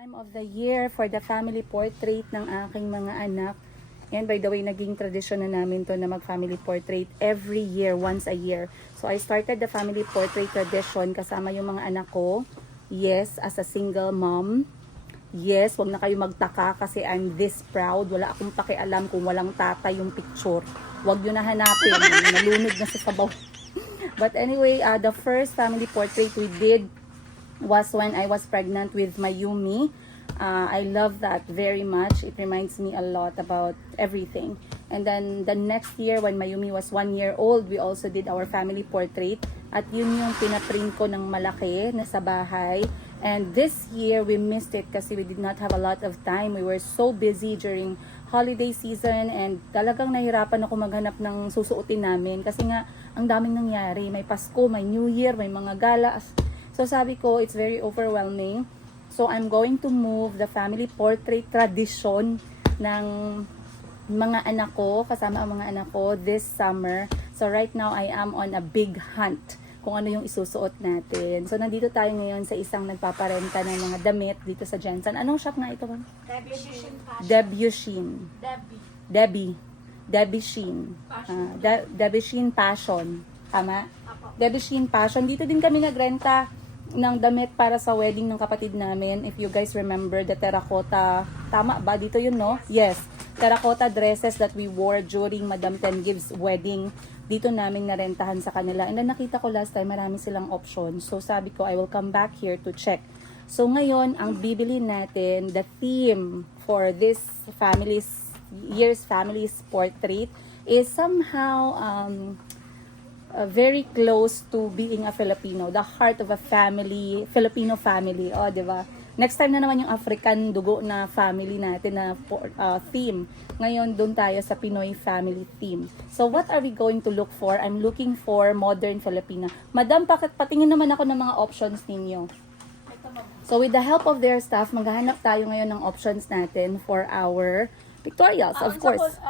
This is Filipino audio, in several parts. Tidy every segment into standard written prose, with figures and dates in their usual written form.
Time of the year for the family portrait ng aking mga anak. And by the way, naging tradisyon na namin to na mag-family portrait every year, once a year. So I started the family portrait tradition kasama yung mga anak ko. Yes, as a single mom. Yes, wag na kayo magtaka kasi I'm this proud. Wala akong pakialam kung walang tatay yung picture. Wag yun na hanapin. Nalunod na sa sabaw. But anyway, the first family portrait we did was when I was pregnant with Mayumi. I love that very much. It reminds me a lot about everything. And then the next year when Mayumi was 1 year old, we also did our family portrait. At yun yung pinaprint ko ng malaki na sa bahay. And this year we missed it kasi we did not have a lot of time. We were so busy during holiday season and talagang nahirapan ako maghanap ng susuotin namin kasi nga ang daming nangyari. May Pasko, may New Year, may mga galas. So sabi ko, it's very overwhelming. So I'm going to move the family portrait tradition ng mga anak ko, kasama ang mga anak ko this summer. So right now, I am on a big hunt kung ano yung isusuot natin. So nandito tayo ngayon sa isang nagpaparenta ng mga damit dito sa Jensen. Anong shop nga ito? Debusshin. Debusshin. Debusshin Passion. Tama? Debusshin Passion. Dito din kami nagrenta ng damit para sa wedding ng kapatid namin. If you guys remember the terracotta, tama ba? Dito yun, no? Yes. Terracotta dresses that we wore during Madam Ten Gives wedding. Dito namin narentahan sa kanila. And then nakita ko last time, marami silang options. So sabi ko, I will come back here to check. So ngayon, ang bibili natin, the theme for this year's family's portrait is somehow very close to being a Filipino, the heart of a family, Filipino family, oh, di ba? Next time na naman yung African dugo na family natin na theme. Ngayon doon tayo sa Pinoy family theme. So what are we going to look for? I'm looking for modern Filipina. Madam, patingin naman ako ng mga options ninyo. So with the help of their staff, maghahanap tayo ngayon ng options natin for our pictorials, of course.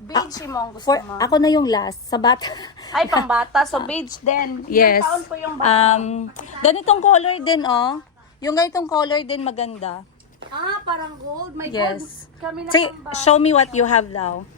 Beige mo gusto mo. Ako na yung last sa bata. Ay, pang bata. So, beige din. Yes. Ilang taon po yung bata? Ganitong color din, oh. Yung ganitong color din maganda. Parang gold. May Yes. gold. Kami na See, pang bata. show me what you have now.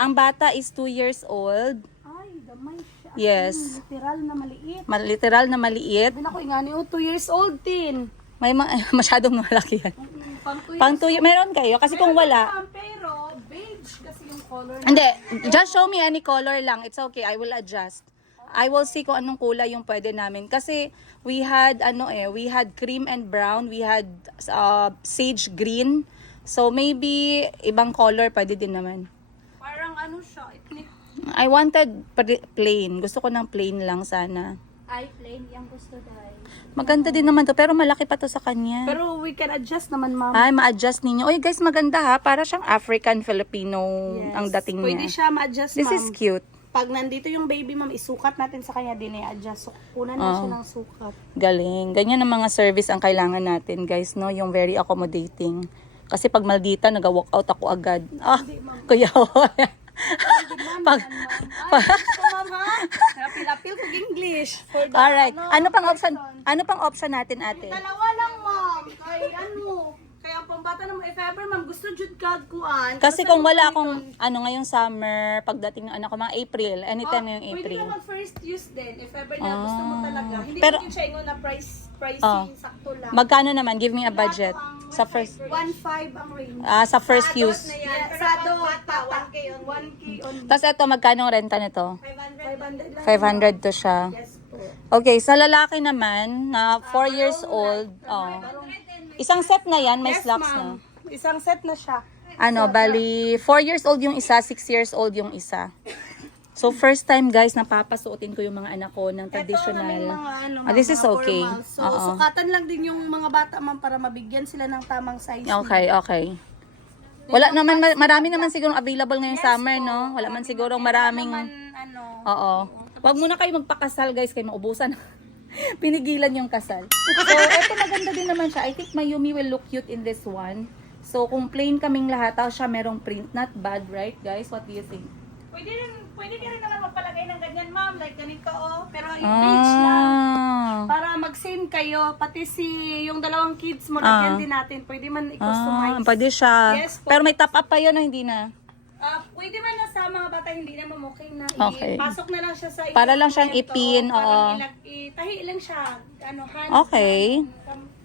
Ang bata is 2 years old. Ay, damay siya. Yes. Literal na maliit. Literal na maliit. Sabi na ko, ingani, 2 years old din. May masyadong malaki yan. Pang 2 years. Pang 2 years. Meron kayo? Kasi kung wala. Pero, beige kasi yung color. Hindi. Just show me any color lang. It's okay. I will adjust. I will see kung anong kulay yung pwede namin. Kasi we had, we had cream and brown. We had sage green. So maybe ibang color pwede din naman. Parang siya, ethnic. I wanted plain. Gusto ko ng plain lang sana. Ay, plain. Yung gusto dahil. Maganda din naman to. Pero malaki pa to sa kanya. Pero we can adjust naman, ma'am. Ay, ma-adjust ninyo. Oy guys, maganda ha. Para siyang African-Filipino ang dating niya. Pwede siya ma-adjust, This ma'am. is cute. Pag nandito yung baby, ma'am, isukat natin sa kanya din i-adjust. So, kuna na siya ng sukat. Galing. Ganyan ang mga service ang kailangan natin, guys, no? Yung very accommodating. Kasi pag maldita, nag-walk out ako agad. Kuya. Pag Ma'am, ha? Napil-apil ko English. alright. Ano pang option natin, ate? Dalawa lang, ma'am. Kaya pang bata naman, if ever, ma'am, gusto jud kag kuan. Kasi kung wala akong, ngayong summer, pagdating ng anak ko, mga April, anytime ngayong Pwede April. naman first use din, if ever na gusto mo talaga. Hindi Pero- mo siya ingon na pricing, sakto lang. Magkano naman? Give me a budget. Sa first, 1.5 ang range. sa first use. Yeah, sa bata, 1K on. Tapos eto, magkano ang renta nito? 500 lang. 500 to siya. Yes po. Okay, sa lalaki naman, na 4 years old, isang set na yan, may Yes, slacks na. ma'am. Isang set na siya. Bali, 4 years old yung isa, 6 years old yung isa. So, first time guys, napapasuotin ko yung mga anak ko ng traditional. This is okay. So, sukatan lang din yung mga bata, ma'am, para mabigyan sila ng tamang size. Okay. Wala naman, marami naman sigurong available ngayong summer, no? Wala man sigurong maraming. Oo. Wag muna kayo magpakasal, guys, kayo maubusan. Pinigilan yung kasal. So, eto maganda din naman siya. I think Mayumi will look cute in this one. So, kung plain kaming lahat, siya merong print. Not bad, right, guys? What do you think? Pwede rin pwede ka rin naman magpalagay ng ganyan, ma'am. Like ganito, oh. Pero yung beige lang. Para mag-same kayo. Pati yung dalawang kids mo, lagyan din natin. Pwede man i-customize. Pwede siya. Yes po. Pero may top up pa yun o hindi na? Pwede man na sa mga bata, hindi naman okay na. Okay. Ipasok na lang siya sa Para lang siyang kwento. ipin, Parang oo. itahi lang siya. Hand. Okay.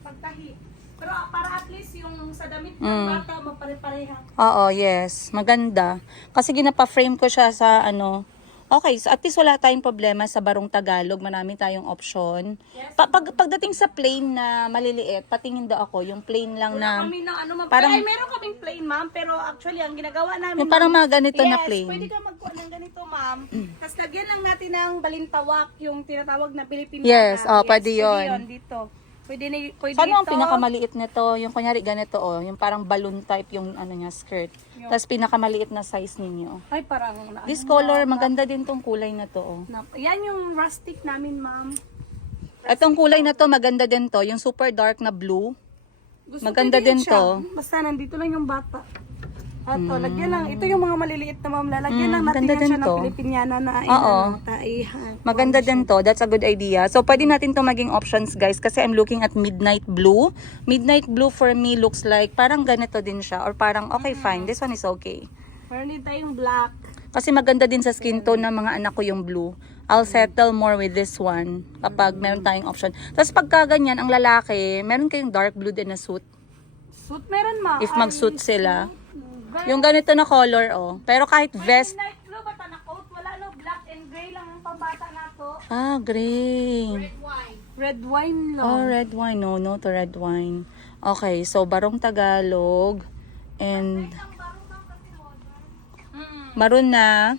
Pagtahi. Pero para at least yung sa damit ng bata, mapare-pareha. Oo, yes. Maganda. Kasi ginapa-frame ko siya sa ano. Okay, so at least wala tayong problema sa Barong Tagalog. Marami tayong option. Yes. Pagdating sa plain na maliliit, patingin daw ako, yung plain lang Wala na, kami ng ano, ma'am. parang- Ay, meron kaming plain, ma'am. Pero actually, ang ginagawa namin, yung parang ma'am, mga ganito na yes, plain. pwede ka magkuha ng ganito, ma'am. Tapos lagyan lang natin ng balintawak, yung tinatawag na Pilipino. Yes, pwede yun. Dito. Pwede Saan ang dito. pinakamaliit nito? Yung kunyari ganito, yung parang balloon type yung ano niya, skirt. Tapos pinakamaliit na size ninyo. Ay, parang... This color, maganda din tong kulay na to. Oh. Yan yung rustic namin, ma'am. Itong kulay na to, maganda din to. Yung super dark na blue. Gusto Maganda pwede din siya. to. Basta nandito lang yung bata. Ato, lagyan lang. Ito yung mga maliliit na, ma'am. Lalagyan lang natin maganda yan din siya ng to. Pilipiniana na Oo. taihan. Maganda din to. That's a good idea. So, pwede natin to maging options, guys. Kasi I'm looking at midnight blue. Midnight blue for me looks like parang ganito din siya. Or parang, okay, fine. This one is okay. Meron din tayong black. Kasi maganda din sa skin tone ng mga anak ko yung blue. I'll settle more with this one kapag meron tayong option. Tapos pagka ganyan, ang lalaki, meron kayong dark blue din na suit. Suit meron, ma'am. If mag-suit sila. Yung ganito na color, oh. Pero kahit vest. Midnight blue, bata na coat. Wala, no. Black and gray lang ang pambata na to. Ah, gray. Red wine lang. Oh, red wine. No, no to red wine. Okay, so Barong Tagalog. And maroon na.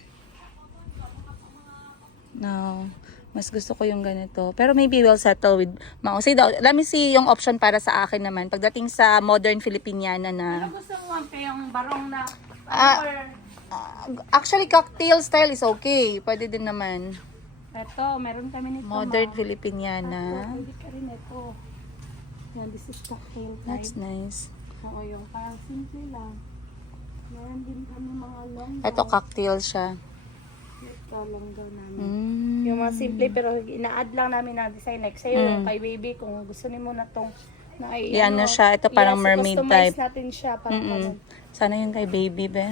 No. Mas gusto ko yung ganito. Pero maybe we'll settle with Mausi daw. Let me see yung option para sa akin naman. Pagdating sa modern Filipiniana na. Ano gusto mo, ma'am? Yung barong na... Ah. or... Actually, cocktail style is okay. Pwede din naman. Ito, meron kami nito, Modern ma'am. Filipiniana. Pwede ka rin ito. Yan, this is cocktail type. That's nice. Oo, yung parang simple lang. Meron din kami mga long Ito, cocktail siya. Ito, long gown namin. Mm. Yung mga simple pero ina-add lang namin na design. Like sa'yo, yung kay baby, kung gusto niyo na tong na ay, Yan na siya. Ito parang yes, mermaid customize type. natin siya. Parang ganun. Sana yung kay baby, be.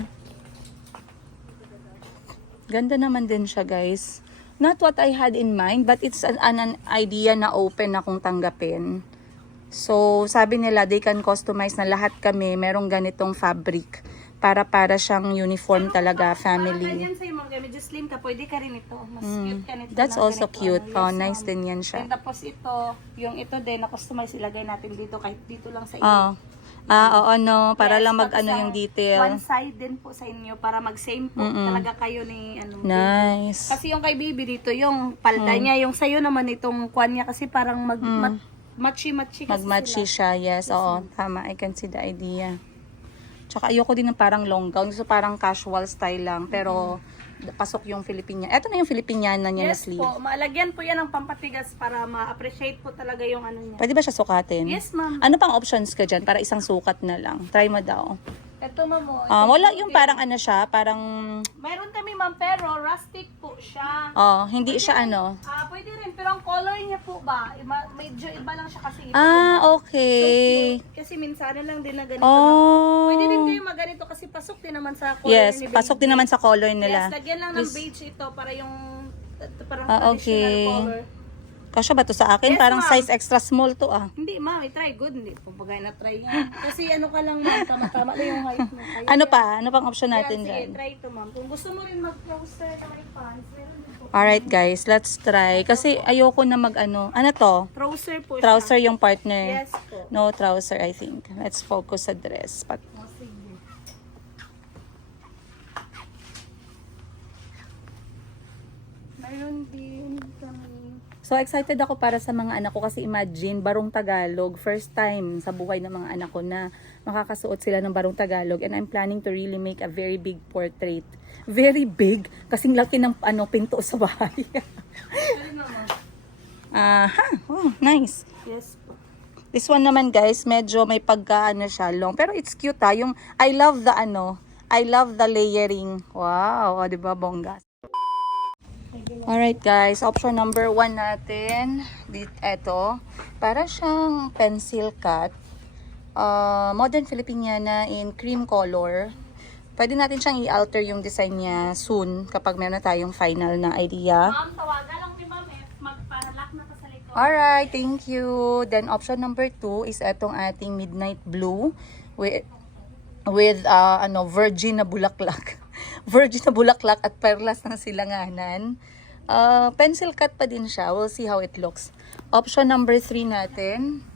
Ganda naman din siya, guys. Not what I had in mind, but it's an idea na open na kung tanggapin. So, sabi nila, they can customize na lahat kami. Merong ganitong fabric. Para siyang uniform talaga, Parang family. ganyan sa'yo, mga medyo slim ka, pwede ka rin ito. Mas cute ka nito. That's na also ganito, cute. ano. Oh, Yes, nice ma'am. din yan siya. And tapos ito, yung ito din, na-customize, ilagay natin dito, kahit dito lang sa Oh. Oo, no. Para Yes, lang pag mag-ano sa yung detail. One side din po sa inyo, para mag-same po talaga kayo ni, ano. Nice. Kasi yung kay baby dito, yung palda niya, yung sa'yo naman itong kwan niya, kasi parang matchy-matchy kasi Magmatchy sila. siya, yes. Oo, tama. I can see the idea. Tsaka ayoko din ng parang long gown. Gusto parang casual style lang. Pero pasok yung Filipiniana. Ito na yung Filipiniana niya na Yes sleeve. po, malagyan po yan ng pampatigas para ma-appreciate po talaga yung ano niya. Pwede ba siya sukatin? Yes, ma'am. Ano pang options ka dyan? Para isang sukat na lang. Try mo daw. Ito, ma'am. Oh. Wala yung parang ano siya. Parang, Mayroon kami, ma'am, pero rustic po siya. hindi siya ano. Pwede rin, pero ang color niya po ba, medyo iba lang siya kasi. Okay. Kasi minsan lang din na ganito. Oh. Pwede din kayo maganito kasi pasok din naman sa color Yes, ni baby. pasok din naman sa color Yes, nila. lagyan lang ng beige ito para yung parang Okay. traditional color. Kasya ba to sa akin? Yes, Parang ma'am. size extra small to Hindi, ma'am, i-try good. Hindi po bagay na try yan. Kasi ano ka lang, ma'am, tama-tama lang yung height mo. Kaya Ano pa? Ano pang option natin sige, dyan? try ito, ma'am. Kung gusto mo rin mag-trouser na may pants, meron din po. Alright guys, let's try. Kasi ayoko na mag-ano. Ano to? Trouser po Trouser siya. yung partner. Yes po. No trouser, I think. Let's focus sa dress. Sige. Mayroon din kami. So excited ako para sa mga anak ko kasi imagine, Barong Tagalog, first time sa buhay ng mga anak ko na makakasuot sila ng Barong Tagalog, and I'm planning to really make a very big portrait. Very big, kasing laki ng pinto sa bahay. Oh, nice. Yes po. This one naman guys, medyo may pagka siya long, pero it's cute yung I love the layering. Wow, 'di ba bongga? Alright guys, option number 1 natin. Ito, para siyang pencil cut. Modern Filipiniana in cream color. Pwede natin siyang i-alter yung design niya soon kapag meron na tayong final na idea. Ma'am, tawagan lang ni ma'am if magpa-lock na pa sa likod. Alright, thank you. Then option number 2 is etong ating midnight blue with virgin na bulaklak. Virgin na bulaklak at perlas ng silanganan. Pencil cut pa din siya. We'll see how it looks. Option number 3 natin.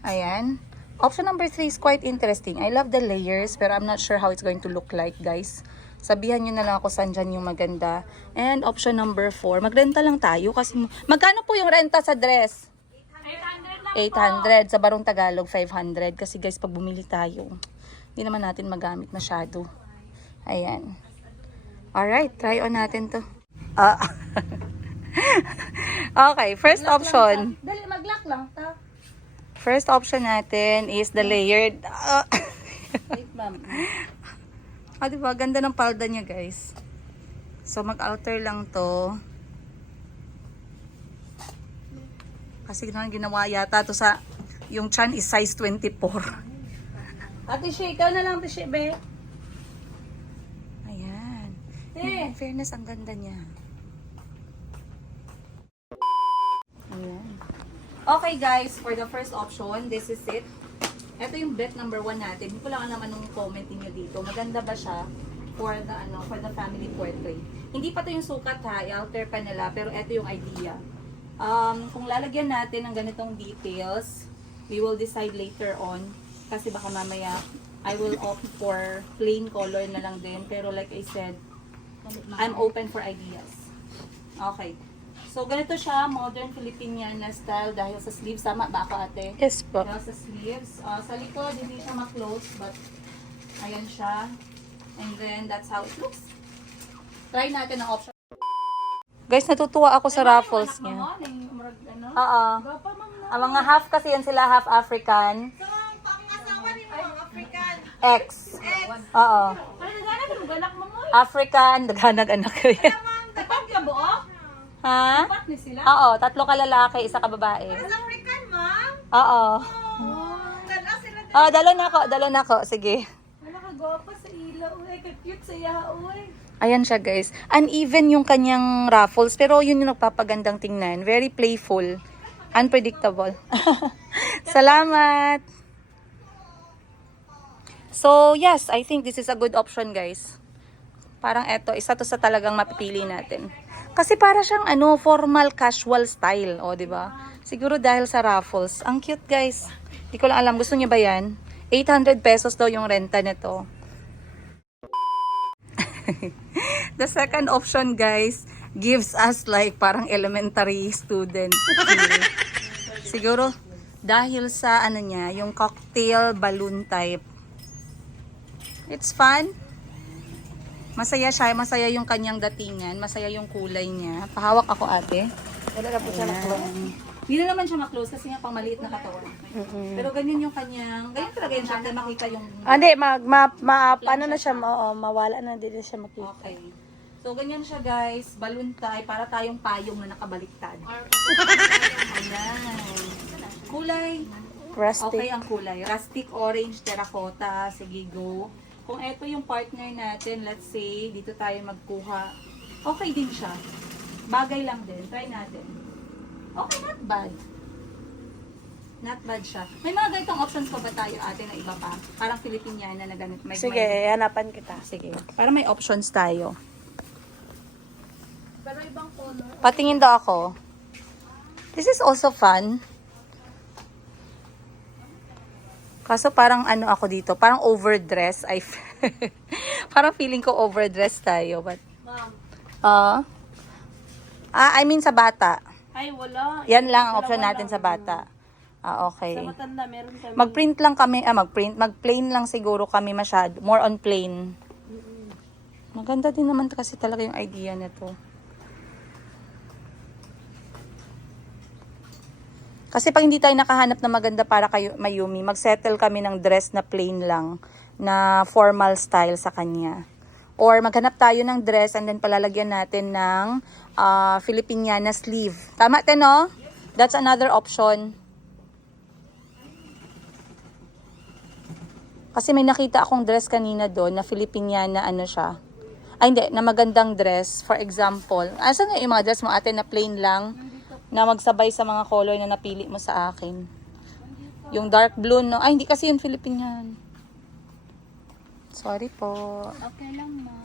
Ayan. Option number 3 is quite interesting. I love the layers pero I'm not sure how it's going to look like, guys. Sabihan nyo na lang ako saan dyan yung maganda. And option number 4. Magrenta lang tayo kasi magkano po yung renta sa dress? 800 lang 800. Sa Barong Tagalog, 500. Kasi guys, pag bumili tayo, hindi naman natin magamit masyado. Ayan. Alright, try on natin to. Okay, first option. Dali, mag-lock lang ta. First option natin is the layered. Wait, ma'am. Diba? Ganda ng palda niya, guys. So, mag-alter lang to. Kasi ginawa yata to sa, yung chan is size 24. Ate Shea, ikaw na lang, Ate Shea, be. Ayan. In fairness, ang ganda niya. Ayan. Okay guys, for the first option, this is it. Ito yung bet number 1 natin. Hindi ko lang alam anong comment niyo dito. Maganda ba siya for the family portrait? Hindi pa to yung sukat ha, i-alter pa nila, pero ito yung idea. Kung lalagyan natin ng ganitong details, we will decide later on. Kasi baka mamaya, I will opt for plain color na lang din. Pero like I said, I'm open for ideas. Okay. So, ganito siya, modern Filipiniana style dahil sa sleeves. Tama ba ako, ate? Yes po. Dahil sa sleeves. Sa likod, hindi siya ma-close, but ayan siya. And then, that's how it looks. Try natin ang option. Guys, natutuwa ako sa raffles niya. Oo. Ang mga half kasi yan sila, half African. So, pang-asawa ni mo, African. X. Oo. Ano naghanap mo? Ganak mo mo? African, naghanag anak ko yan. Tapat ka buo? Ha? Tapat ni sila? Oo, 3 ka lalaki, 1 ka babae. African, ma'am? Oo. Dala sila. Dala na ako. Sige. Wala ka gwapa sa ilaw. Ka-cute sa yaha, uy. Ayan siya, guys. Uneven yung kanyang raffles, pero yun yung nagpapagandang tingnan. Very playful. Unpredictable. Salamat! So, yes, I think this is a good option, guys. Parang eto, isa to sa talagang mapipili natin. Kasi para siyang formal casual style, di ba? Siguro dahil sa raffles. Ang cute, guys. Hindi ko lang alam, gusto niyo ba 'yan? 800 pesos daw yung renta nito. The second option, guys, gives us like parang elementary student feel. Siguro dahil sa niya, yung cocktail balloon type. It's fun. Masaya siya, masaya yung kanyang datingan, masaya yung kulay niya. Pahawak ako, ate. Wala na po siya na-close. Hindi na naman siya ma-close kasi nga pang maliit na katawan. Pero ganyan yung kanyang, ganyan talaga yun siya, hindi makita yung... Hindi, paano na siya, mawala na, hindi na siya makita. Okay. So, ganyan siya, guys. Balloon type, para tayong payong na nakabaliktad. Ayan. Kulay. Rustic. Okay ang kulay. Rustic, orange, terracotta. Sige, go. Kung ito yung partner natin, let's say, dito tayo magkuha. Okay din siya. Bagay lang din. Try natin. Okay, not bad. Not bad siya. May mga ganitong options pa ba tayo, ate, na iba pa? Parang Filipiniana na ganito. Sige, hanapan kita. Sige. Para may options tayo. Pero ibang color. Patingin daw ako. This is also fun. Kaso parang ako dito, parang overdress. Parang feeling ko overdress tayo. But, Ma'am. I mean sa bata. Ay, wala. Yan lang ang option natin sa bata. Okay. Sa matanda, meron kami. Mag-print lang kami, mag-plain lang siguro kami masyado. More on plain. Maganda din naman kasi talaga yung idea nito. Kasi pag hindi tayo nakahanap na maganda para kay Mayumi, mag-settle kami ng dress na plain lang, na formal style sa kanya. Or maghanap tayo ng dress and then palalagyan natin ng Filipiniana sleeve. Tama, te, no? That's another option. Kasi may nakita akong dress kanina doon na Filipiniana ano siya. Ay hindi, na magandang dress. For example, asan nga yung mga dress mo ate na plain lang? Na magsabay sa mga color na napili mo sa akin. Yung dark blue, no? Ay, hindi kasi yun Filipinian. Sorry po. Okay lang, ma'am.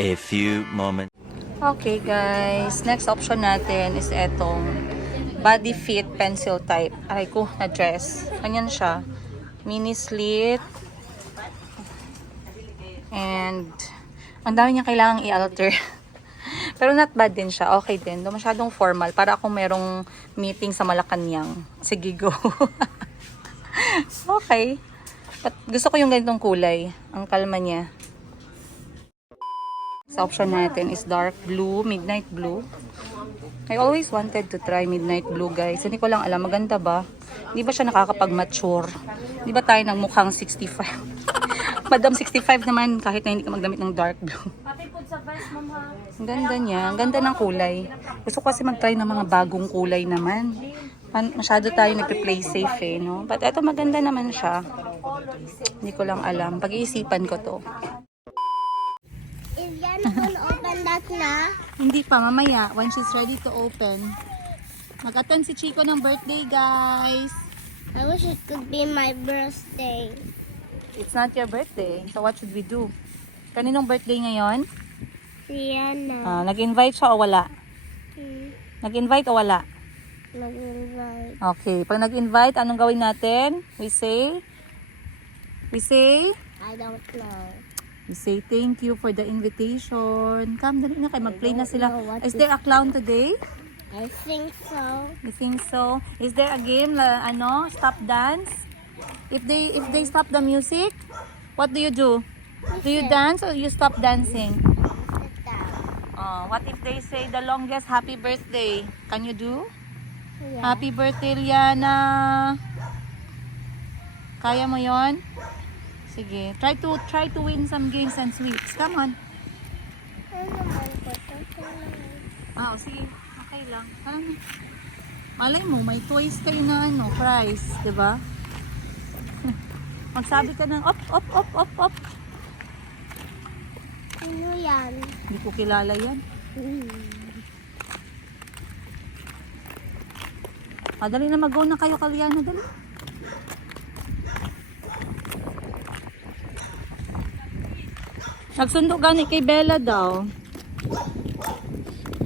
A few moments. Okay guys, next option natin is etong body fit pencil type. Aray ko, na dress. Ganyan siya. Mini slit. And ang dami niya kailangang i-alter. Pero not bad din siya. Okay din. Do masyadong formal. Para akong merong meeting sa Malacanang. Sige, go. Okay. But gusto ko yung ganitong kulay. Ang kalma niya. Sa option natin is dark blue, midnight blue. I always wanted to try midnight blue, guys. Hindi ko lang alam, maganda ba? Hindi ba siya nakakapag-mature? Hindi ba tayo ng mukhang 65? Madam 65 naman, kahit na hindi ka magdamit ng dark blue. Pati po sa vest, ma'am, ha? Ang ganda niya, ang ganda ng kulay. Gusto ko kasi mag-try ng mga bagong kulay naman. Masyado tayo nagpe-play safe eh, no? But eto maganda naman siya. Hindi ko lang alam. Pag-iisipan ko to. Is Yana gonna open that na? Hindi pa, mamaya. When she's ready to open. Mag-attend si Chico ng birthday, guys. I wish it could be my birthday. It's not your birthday. So what should we do? Kaninong birthday ngayon? Rihanna. Nag-invite siya o wala? Nag-invite o wala? Nag-invite. Okay. Pag nag-invite, anong gawin natin? We say? I don't know. We say thank you for the invitation. Come, dali na kayo. Mag-play na sila. know what Is there a clown today? I think so. You think so? Is there a game na stop dance? If they stop the music, what do? Do you dance or you stop dancing? Sit down. What if they say the longest happy birthday? Can you do? Yeah. Happy birthday, Liana. Kaya mo 'yon? Sige, try to win some games and sweets. Come on. Ano naman po? Okay lang. Sige. Okay lang. Malay mo, may toys kayo na prize, 'di ba? Magsabi ka ng op. Sino yan? Hindi ko kilala 'yan. Dali na mag-go na kayo, Liana, dali. Nagsundo gani kay Bella daw.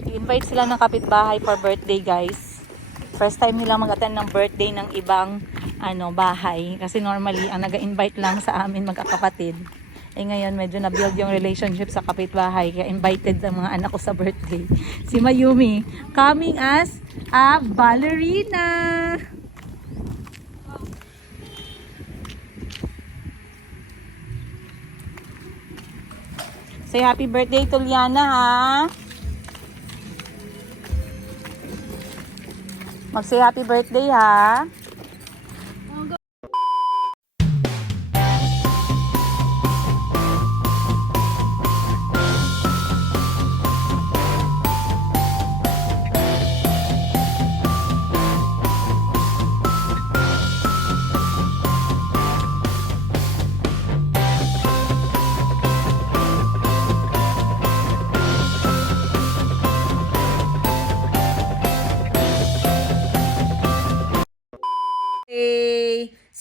I-invite sila ng kapitbahay for birthday, guys. First time nilang mag-attend ng birthday ng ibang bahay. Kasi normally, ang nag-invite lang sa amin magkakapatid. Ngayon, medyo na-build yung relationship sa kapitbahay. Kaya invited ang mga anak ko sa birthday. Si Mayumi, coming as a ballerina. Say happy birthday to Liana, ha? Mag-say happy birthday, ha?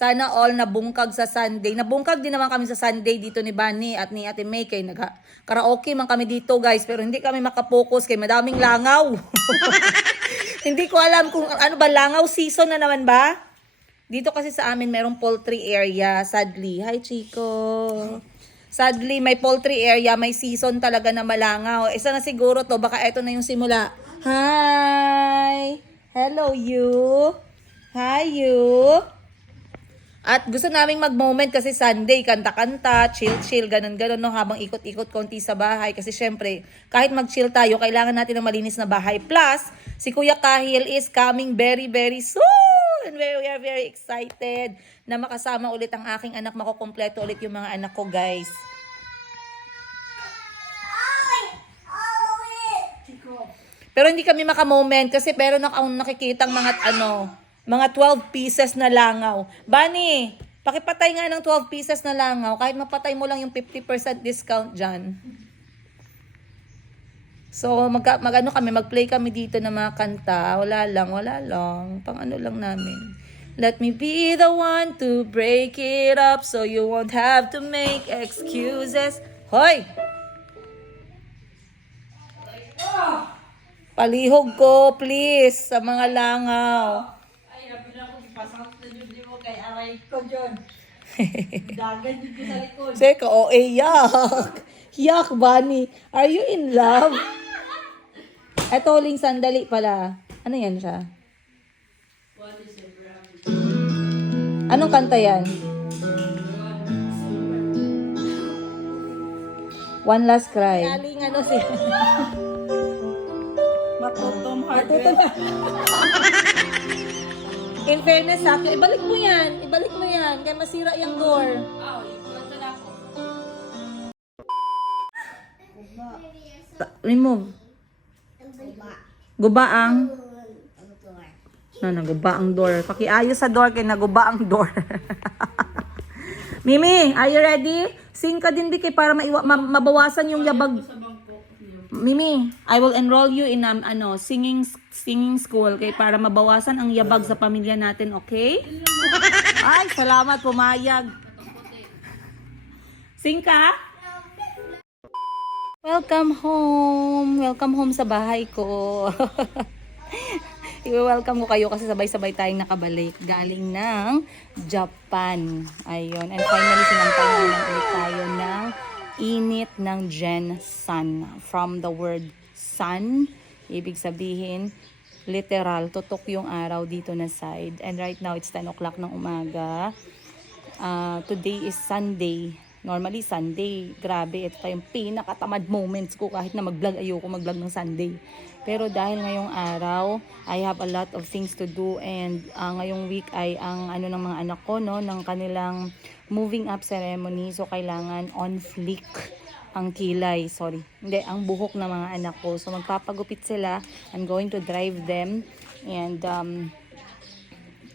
Sana all nabungkag sa Sunday. Nabungkag din naman kami sa Sunday dito ni Bani at ni Ate May. Kay nag-karaoke man kami dito, guys. Pero hindi kami makapokus kay madaming langaw. Hindi ko alam kung ano ba, langaw season na naman ba? Dito kasi sa amin merong poultry area, sadly. Hi, Chico. Sadly, may poultry area, may season talaga na malangaw. Isa na siguro to, baka eto na yung simula. Hi! Hello, you! Hi, you! At gusto naming mag-moment kasi Sunday, kanta-kanta, chill-chill, ganun-ganun, no, habang ikot-ikot konti sa bahay. Kasi syempre, kahit mag-chill tayo, kailangan natin ng malinis na bahay. Plus, si Kuya Kahil is coming very, very soon! And we are very excited na makasama ulit ang aking anak. Makukumpleto ulit yung mga anak ko, guys. Pero hindi kami makamoment kasi pero akong nakikitang mga 12 pieces na langaw. Bani, pakipatay nga ng 12 pieces na langaw kahit mapatay mo lang yung 50% discount dyan. So, mag-play kami dito ng mga kanta. Wala lang. Pang ano lang namin. Let me be the one to break it up so you won't have to make excuses. Hoy! Palihog ko, please, sa mga langaw. Ay, nabi na ako, ipasakot na yun mo kay aray ko dyan. Dagan yun ko sa likod. Seka, yak. Yak, Bunny. Are you in love? Eto, Ling, sandali pala. Ano yan siya? Anong kanta yan? One Last Cry. Galing siya. Matutom hardware. In fairness sa akin, ibalik mo yan. Kaya masira yung door. Remove. Guba ang naguba ang door. Pakiayos sa door kaya naguba ang door. Mimi, are you ready? Sing ka din Biki para mabawasan yung yabag. Mimi, I will enroll you in singing school kay para mabawasan ang yabag sa pamilya natin, okay? Ay, salamat, pumayag. Sing ka? Welcome home. Welcome home sa bahay ko. I-welcome ko kayo kasi sabay-sabay tayong nakabalik galing ng Japan. Ayun. And finally, sinampay naman ulit tayo ng init ng Gen-san. From the word sun, ibig sabihin, literal, tutok yung araw dito na side. And right now, it's 10 o'clock ng umaga. Today is Sunday. Normally, Sunday, grabe, ito yung pinakatamad moments ko kahit na mag-vlog, ayoko mag-vlog ng Sunday. Pero dahil ngayong araw, I have a lot of things to do and ngayong week ay ang ng mga anak ko, no, ng kanilang moving up ceremony. So, kailangan on fleek ang kilay, ang buhok ng mga anak ko. So, magpapagupit sila. I'm going to drive them and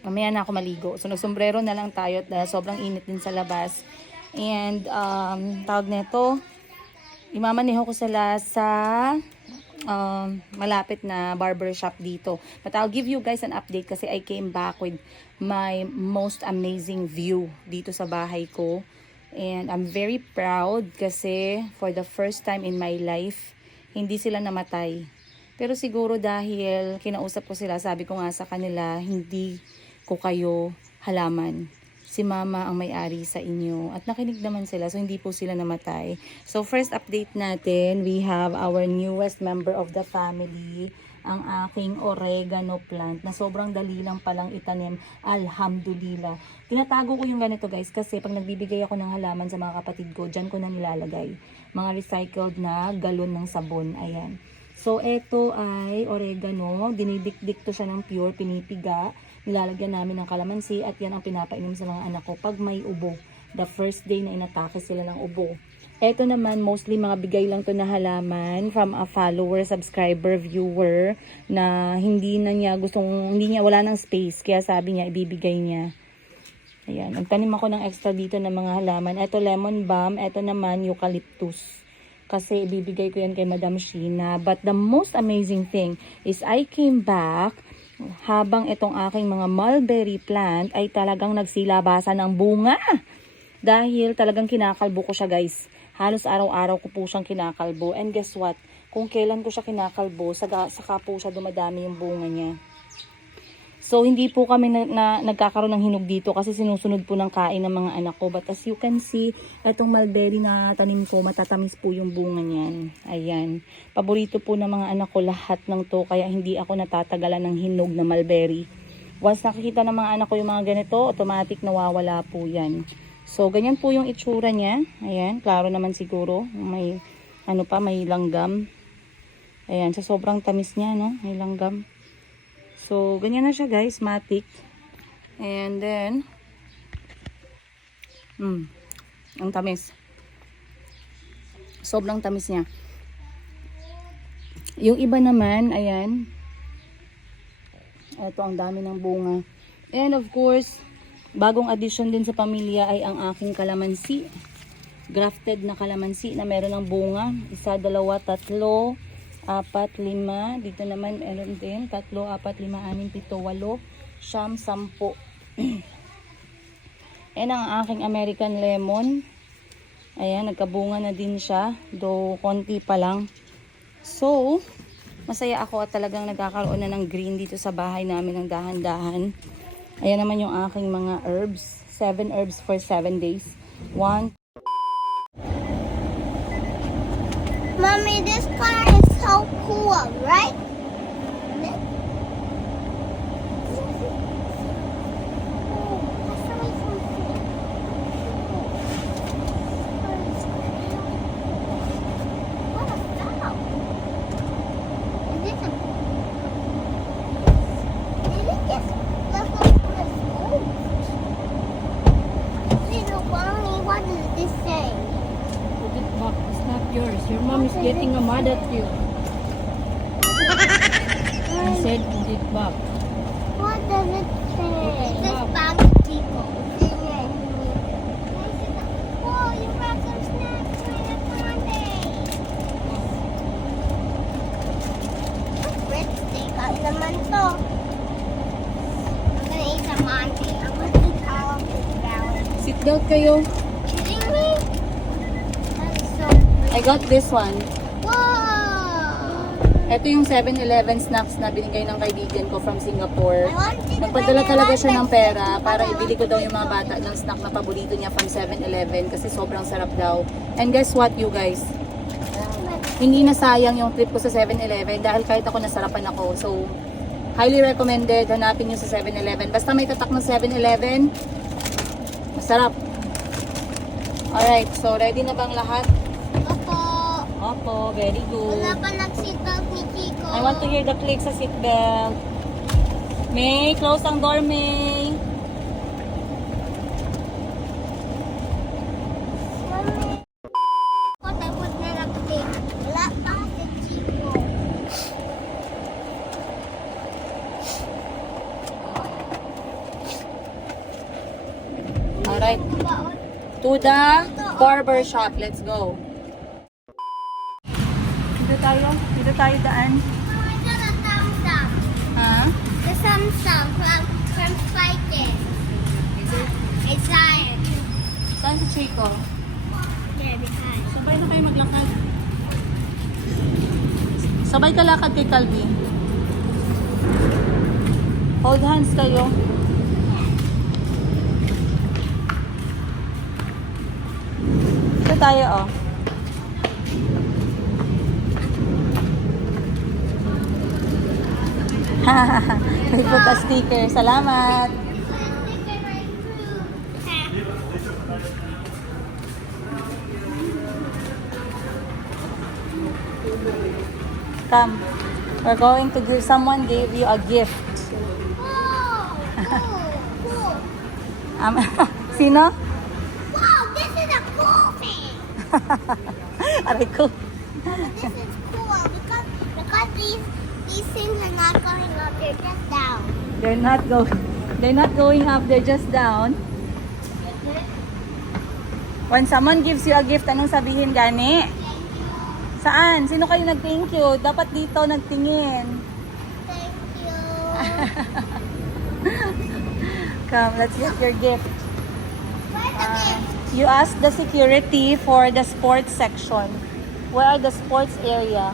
mamaya na ako maligo. So, nagsombrero na lang tayo at sobrang init din sa labas. And, tawag nito, imamaneho ko sila sa malapit na barbershop dito. But I'll give you guys an update kasi I came back with my most amazing view dito sa bahay ko. And I'm very proud kasi for the first time in my life, hindi sila namatay. Pero siguro dahil kinausap ko sila, sabi ko nga sa kanila, hindi ko kayo halaman. Si Mama ang may-ari sa inyo. At nakinig naman sila, so hindi po sila namatay. So first update natin, we have our newest member of the family, ang aking oregano plant na sobrang dali lang palang itanim. Alhamdulillah. Tinatago ko yung ganito guys kasi pag nagbibigay ako ng halaman sa mga kapatid ko, dyan ko na nilalagay. Mga recycled na galon ng sabon. Ayan. So ito ay oregano. Dinidikdik to siya ng pure, pinipiga. Nilalagyan namin ng kalamansi at yan ang pinapainom sa mga anak ko pag may ubo. The first day na inatake sila ng ubo. Ito naman, mostly mga bigay lang to na halaman from a follower, subscriber, viewer na hindi niya wala ng space. Kaya sabi niya, ibibigay niya. Ayan, nagtanim ako ng extra dito ng mga halaman. Ito lemon balm, ito naman eucalyptus. Kasi ibibigay ko yan kay Madam Sheena. But the most amazing thing is I came back habang itong aking mga mulberry plant ay talagang nagsilabasan ng bunga. Dahil talagang kinakalbo ko siya guys. Halos araw-araw ko po siyang kinakalbo. And guess what? Kung kailan ko siya kinakalbo, saka po siya dumadami yung bunga niya. So, hindi po kami nagkakaroon ng hinog dito kasi sinusunod po ng kain ng mga anak ko. But as you can see, itong mulberry na tanim ko, matatamis po yung bunga niyan. Ayan. Paborito po ng mga anak ko lahat ng to, kaya hindi ako natatagalan ng hinog na mulberry. Once nakikita ng mga anak ko yung mga ganito, automatic nawawala po yan. So, ganyan po yung itsura niya. Ayan, klaro naman siguro. May, may langgam. Ayan, sa sobrang tamis niya, no? May langgam. So, ganyan na siya guys, matik. And then, ang tamis. Sobrang tamis niya. Yung iba naman, ayan. Ito, ang dami ng bunga. And of course, bagong addition din sa pamilya ay ang aking kalamansi. Grafted na kalamansi na meron ng bunga. 1, 2, 3, 4, 5. Dito naman meron din 3, 4, 5, 6, 7, 8, 9, 10. And ang aking American lemon. Ayan, nagkabunga na din siya. Though, konti pa lang. So, masaya ako at talagang nagkakaroon na ng green dito sa bahay namin ng dahan-dahan. Ayan naman yung aking mga herbs. 7 herbs for 7 days. 1. Mommy, this car is so cool, right? It's not yours. Your mom is getting mad at you. I said put it back. What does it say? It says bag people. Whoa, you brought some snacks for the Sunday. Breadstick. Ang naman to. I'm gonna eat some Monty. I'm gonna eat all of this salad. Seatbelt kayo. Kidding me? That's so good. I got this one. Whoa! Ito yung 7-Eleven snacks na binigay ng kaibigan ko from Singapore. I want to Nagpadala talaga siya ng pera para ibili ko daw yung mga bata ng snack na paborito niya from 7-Eleven kasi sobrang sarap daw. And guess what, you guys? Hindi na sayang yung trip ko sa 7-Eleven dahil kahit ako nasarapan ako. So, highly recommended. Hanapin nyo sa 7-Eleven. Basta may tatak ng 7-Eleven, masarap. Alright, so ready na bang lahat? Opo. Opo, very good. Wala pa nag-seatbelt ni Chico. I want to hear the click sa seatbelt. May, close ang door, May. Mami. Ako tapos na nag-click. Wala pa si Chico. Alright, to the barber shop. Let's go. Dito tayo daan. Mama, ito the Samsung. Ha? The Samsung from Spiken. It's Zion. Saan si Chico? There behind. Sabay na kayo maglakad. Sabay ka lakad kay Calvi. Hold hands kayo. Dito tayo, oh. May put a sticker. Salamat. Come. We're going to give, someone gave you a gift. Whoa! Cool. Sino? Wow, this is a cool thing. Aray ko. This is cool because these things are not going up, they're just down. They're not going up, they're just down. When someone gives you a gift, anong sabihin gani? Saan? Sino kayo nag-thank you? Dapat dito nagtingin. Thank you. Come, let's get your gift. Where's the gift? You ask the security for the sports section. Where are the sports area?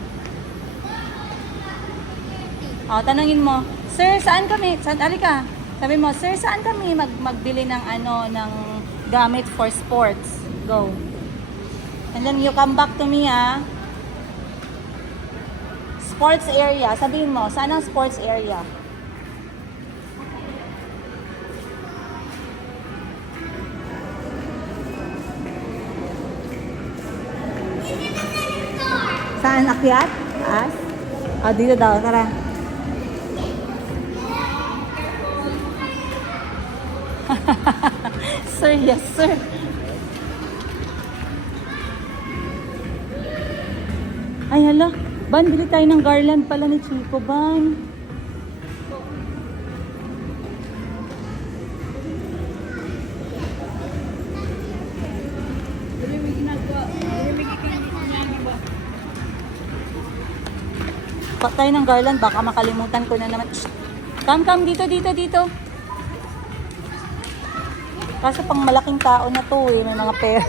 Oh, tanungin mo, Sir, saan kami? Alika. Sabi mo, Sir, saan kami magbili ng ng gamit for sports? Go. And then you come back to me, Sports area. Sabihin mo, saan ang sports area? Saan akyat? Taas? Oh, dito daw. Tara. Sir, yes sir. Ay hala, Ban, bili tayo ng garland pala ni Chico, Ban. Pa tayo ng garland, baka makalimutan ko na naman. Shh! Come, dito, dito, dito. Kaso pang malaking tao na to eh, may mga pera.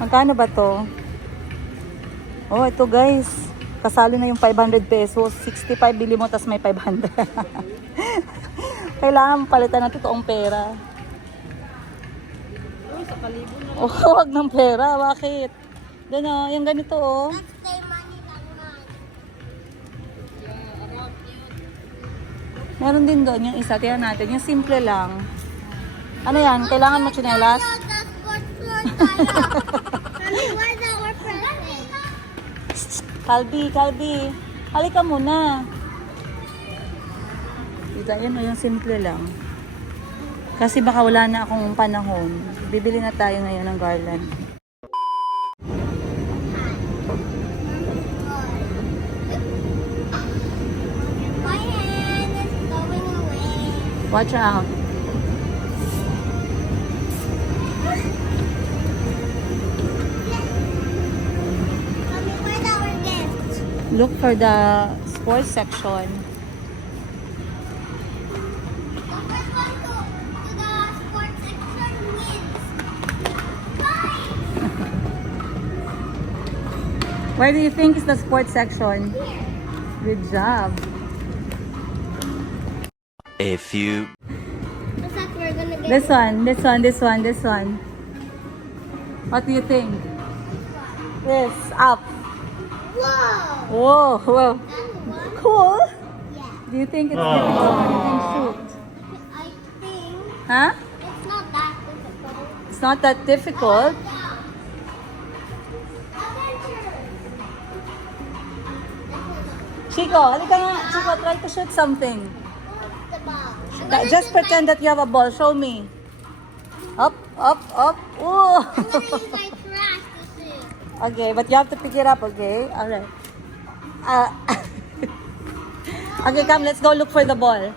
Magkano ba to? Oh, ito guys. Kasalo na yung 500 pesos. 65 bili mo, tas may 500. Kailangan palitan ng totoong pera. Oh, wag ng pera. Bakit? Doon oh, yung ganito oh. Meron din doon yung isa. Tingnan natin. Yung simple lang. Ano yan? Kailangan mo tsinelas? Kalbi. Halika muna. Dito, yan o, yung simple lang. Kasi baka wala na akong panahon. Bibili na tayo ngayon ng garland. My hand is going away. Watch out. Mommy, where's our gift? Look for the sports section. The first one to the sports section wins. Bye. Where do you think is the sports section? Good job. A few What's that we're gonna get? This one. What do you think? This, up. Whoa. Whoa. And one. Cool. Yeah. Do you think it's difficult? You can shoot. I think Huh? it's not that difficult. It's not that difficult. Chico, halika nga. Chico, try to shoot something. What's the ball? Just pretend that you have a ball. Show me. Up. Ooh. I'm gonna use my trash to shoot. Okay, but you have to pick it up, okay? Alright. Okay, come, let's go look for the ball.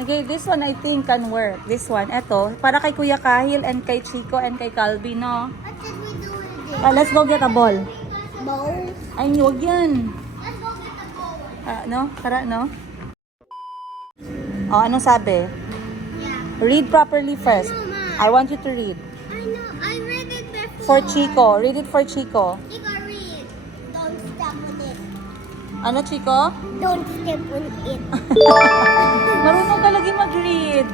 Okay, this one I think can work. This one, eto. Para kay Kuya Kahil and kay Chico and kay Calvi, no? What did we do with it? Let's go get a ball. Bowl. Ay, huwag yan. Let's go get the bowl. No? Tara, no? Oh, anong sabi? Yeah. Read properly first. No, Ma. I want you to read. I know. I read it before. For Chico. Read it for Chico. Chico, read. Don't step with it. Ano, Chico? Don't step with it. Marunong ka lagi mag-read.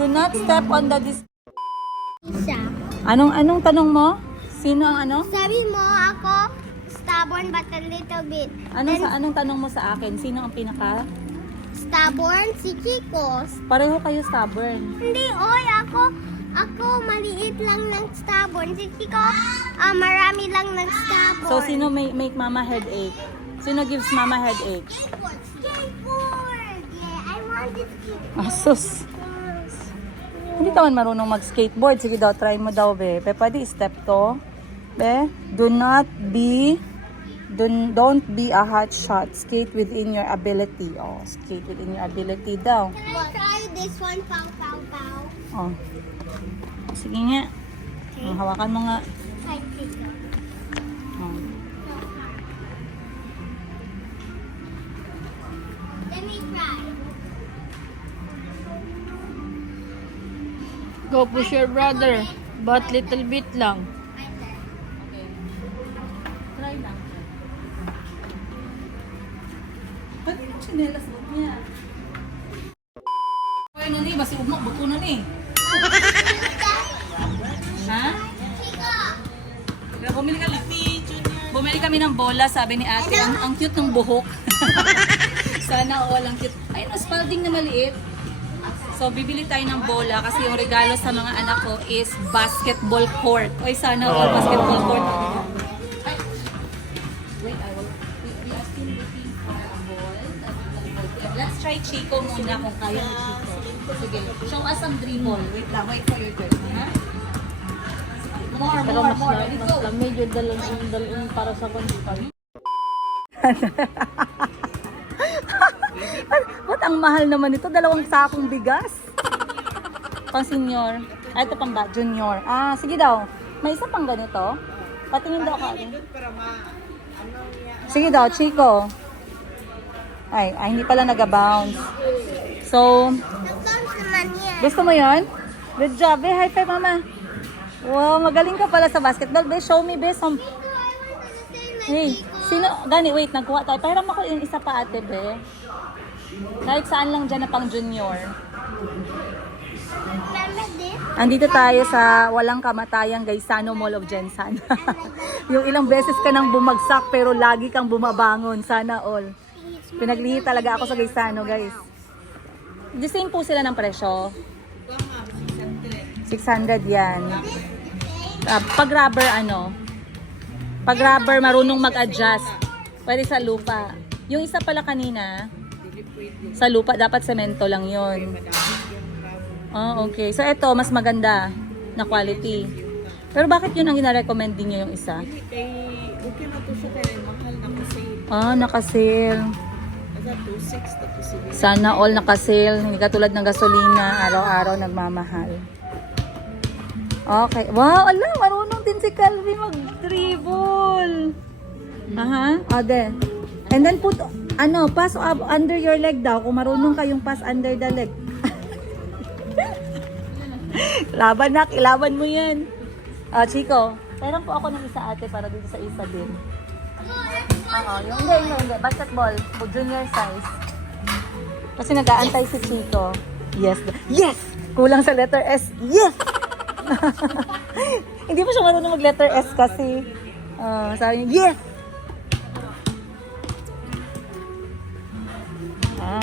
Do not step on the Isa. Anong tanong mo? Sino ang ano? Sabi mo ako stubborn but a little bit. Anong tanong mo sa akin? Sino ang pinaka? Stubborn si Chico. Pareho kayo stubborn. Hindi, oy, ako maliit lang ng stubborn. Si Chico, marami lang ng stubborn. So, sino make mama headache? Sino gives mama headache? Skateboard! Skateboard! Yeah, I want this skateboard. Asus. Hindi ka man marunong mag-skateboard. Sige daw, try mo daw, be. Pwede step to. Be, don't be a hot shot. Skate within your ability. Oh, skate within your ability daw. Can I try this one? Pow, pow, pow. Oh. Sige nga. Oh, hawakan mo nga. Try Chico. Oh. Let me try. Go push your brother. But little bit lang. Right there. Try lang. Pati yung chinelas mo niya. Ay, nani, basi ugma, buto na ni. Ha? Chico! Bumili kami ng bola, sabi ni ate. Ang cute ng buhok. Sana all ang cute. Ayun, spalding na maliit. So, bibili tayo ng bola kasi yung regalo sa mga anak ko is basketball court. Oy, sana all basketball court. Ay. Wait, we are still looking for a ball. Let's try Chico muna kung kaya ni Chico. Sige, show us some dribble. Wait lang, wait for your turn. Ha? More, Pero more, mas more. Ready, go. medyo dalon para sa konsal. Ba't ang mahal naman ito? 2 sakong bigas. Pang senior. Ah, ito pang junior. Ah, sige daw. May isa pang ganito. Patingin daw ka. Sige daw, Chico. Ay, hindi pala nag-bounce. So, Nag-bounce naman yan. gusto mo yon? Good job, be. High five, mama. Wow, magaling ka pala sa basketball. Be, show me, be. Some... Hey, sino? Gani, wait, nagkuha tayo. Pahiram ako yung isa pa, ate, be. Kahit saan lang dyan na pang junior. Remember this? Andito tayo sa walang kamatayang Gaisano Mall of Jensan. Yung ilang beses ka nang bumagsak pero lagi kang bumabangon. Sana all. Pinaglihi talaga ako sa Gaisano, guys. The same po sila ng presyo. 600 yan. Pag rubber, Pag rubber, marunong mag-adjust. Pwede sa lupa. Yung isa pala kanina, sa lupa, dapat semento lang yon. Ah, okay. So, ito, mas maganda na quality. Pero bakit yun ang gina-recommend din nyo yung isa? Okay na to siya kaya mahal na kasi. Ah, naka-sale. Asa 2.6 na to sige. Sana all naka-sale. Hindi katulad ng gasolina. Araw-araw nagmamahal. Okay. Wow, ala, marunong din si Calvi mag-dribble. Aha, ode. And then put, pass up under your leg daw. Kung marunong kayong pass under the leg. Laban na, ilaban mo yan. Chico, meron po ako ng isa ate para dito sa isa din. Oo, yung hindi. Basketball, junior size. Kasi nag-aantay si Chico. Yes! Yes! Kulang sa letter S. Yes! Hindi pa siya marunong mag-letter S kasi. Sabi niya, yes!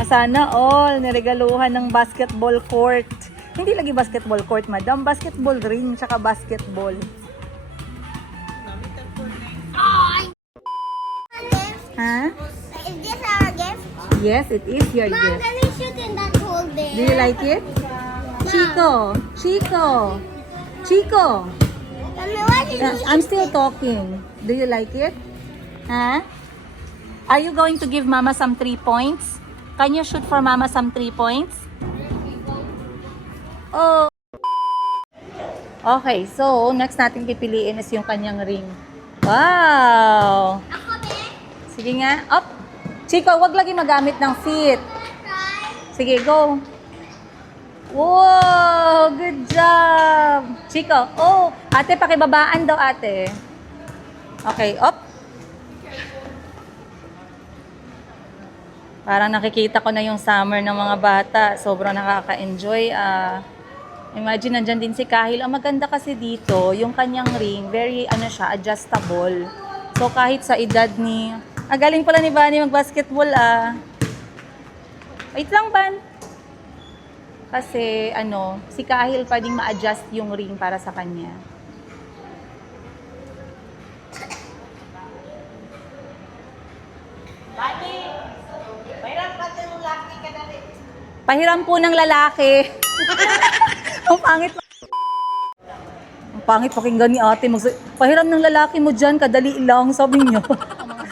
Sana all niregaluhan ng basketball court. Hindi lagi basketball court, madam. Basketball ring, tsaka basketball. Ha? Is this our gift? Yes, it is your Mom, gift. can we shoot in that hole there? Do you like it? Chico! Chico! Chico! Mommy, what did you I'm still talking. Do you like it? Huh? Are you going to give Mama some 3 points? Can you shoot for Mama some 3 points? Oh. Okay, so next natin pipiliin is yung kanyang ring. Wow! Ako, be? Sige nga. Up! Chico, wag lagi magamit ng feet. Try. Sige, go. Wow! Good job! Chico, oh! Ate, pakibabaan daw ate. Okay, up. Parang nakikita ko na yung summer ng mga bata. Sobrang nakaka-enjoy. Imagine, nandyan din si Kahil. Ang maganda kasi dito, yung kanyang ring, very, adjustable. So, kahit sa edad ni... galing pala ni Bani mag-basketball, Wait lang, Ban. Kasi, si Kahil pwedeng ma-adjust yung ring para sa kanya. Pahiram po ng lalaki. Ang pangit. Ang pangit pakinggan ni ate. Pahiram ng lalaki mo dyan, kadali lang, sabi niyo.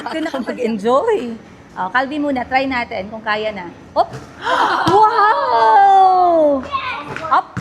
Kaya nakapag-enjoy. Calvi muna, try natin kung kaya na. Op! Wow! Up!